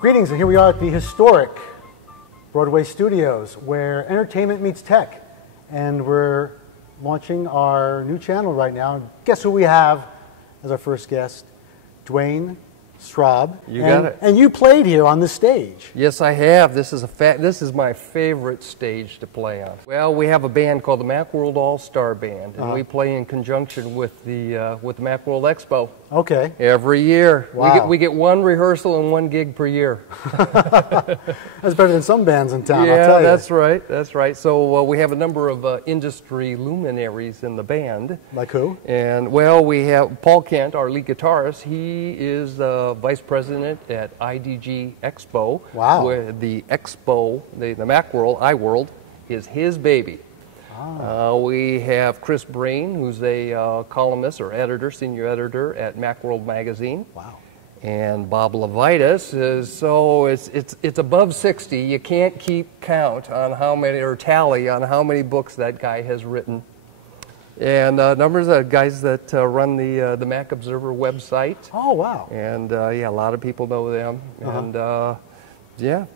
Greetings, and here we are at the historic Broadway Studios, where entertainment meets tech. And we're launching our new channel right now. Guess who we have as our first guest? Duane Straub. You got it. And you played here on this stage. Yes, I have. This is my favorite stage to play on. Well, we have a band called the Macworld All Star Band, and we play in conjunction with the Macworld Expo. Okay. Every year. Wow. We get one rehearsal and one gig per year. That's better than some bands in town, Yeah, I'll tell you. that's right. That's right. So we have a number of industry luminaries in the band. Like who? And well, we have Paul Kent, our lead guitarist. He is vice president at IDG Expo. Wow. Where the Expo, the Macworld, iWorld, is his baby. We have Chris Brain, who's a columnist or editor, senior editor at Macworld Magazine. Wow. And Bob Levitas is, so it's above 60. You can't keep count on how many, or tally on how many books that guy has written. And numbers of guys that run the Mac Observer website. Oh, wow. And yeah, a lot of people know them. And yeah,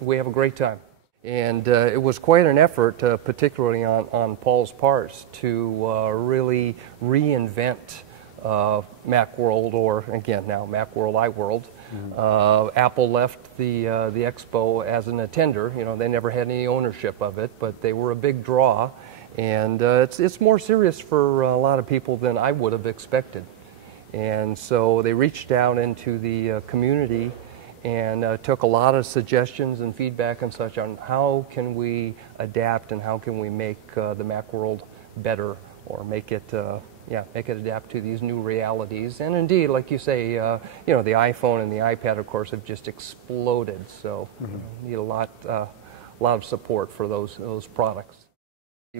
we have a great time. And it was quite an effort, particularly on Paul's part, to really reinvent Macworld, or again now Macworld iWorld. Apple left the expo as an attender. You know, they never had any ownership of it, but they were a big draw, and it's more serious for a lot of people than I would have expected. And so they reached out into the community and took a lot of suggestions and feedback and such on how can we adapt and how can we make the Macworld better, or make it make it adapt to these new realities. And indeed, like you say, you know, the iPhone and the iPad, of course, have just exploded. So need a lot of support for those products.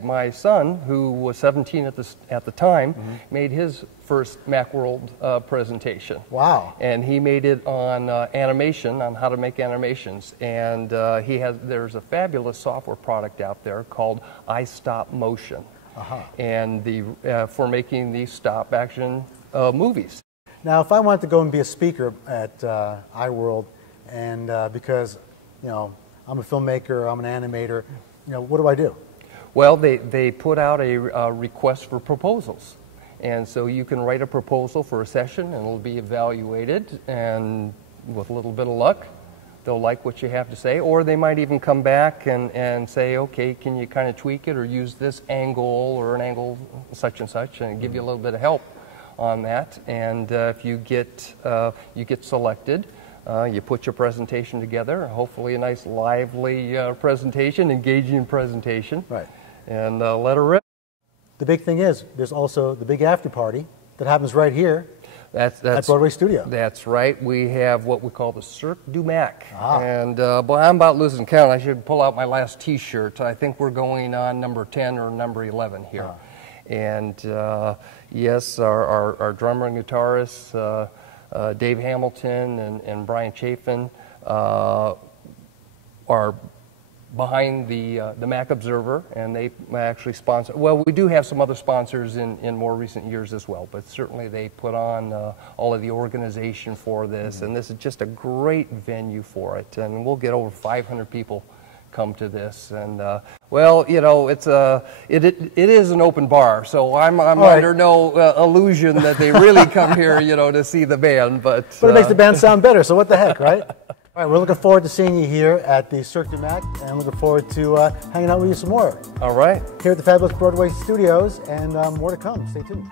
My son, who was 17 at the time, made his first Macworld presentation. Wow. And he made it on animation, on how to make animations. And there's a fabulous software product out there called iStopMotion. And for making these stop-action movies. Now, if I wanted to go and be a speaker at iWorld, and because, you know, I'm a filmmaker, I'm an animator, you know, what do I do? Well, they put out a request for proposals. And so you can write a proposal for a session, and it'll be evaluated, and with a little bit of luck, they'll like what you have to say, or they might even come back and say, okay, can you kind of tweak it or use this angle or an angle such and such, and give you a little bit of help on that. And if you get selected, you put your presentation together, hopefully a nice lively presentation, engaging presentation, right, and let her rip. The big thing is, there's also the big after party that happens right here. That's at Broadway Studio. That's right. We have what we call the Cirque du Mac. And boy, I'm about losing count. I should pull out my last T-shirt. I think we're going on number 10 or number 11 here. And yes, our drummer and guitarist, Dave Hamilton and Brian Chafin, are behind the Mac Observer, and they actually sponsor. Well, we do have some other sponsors in more recent years as well, but certainly they put on all of the organization for this, and this is just a great venue for it. And we'll get over 500 people come to this, and well, you know, it is an open bar, so I'm under no illusion that they really come here, you know, to see the band, but it makes the band sound better, so what the heck, right? All right, we're looking forward to seeing you here at the Cirque du Mac, and looking forward to hanging out with you some more. All right. Here at the fabulous Broadway Studios, and more to come. Stay tuned.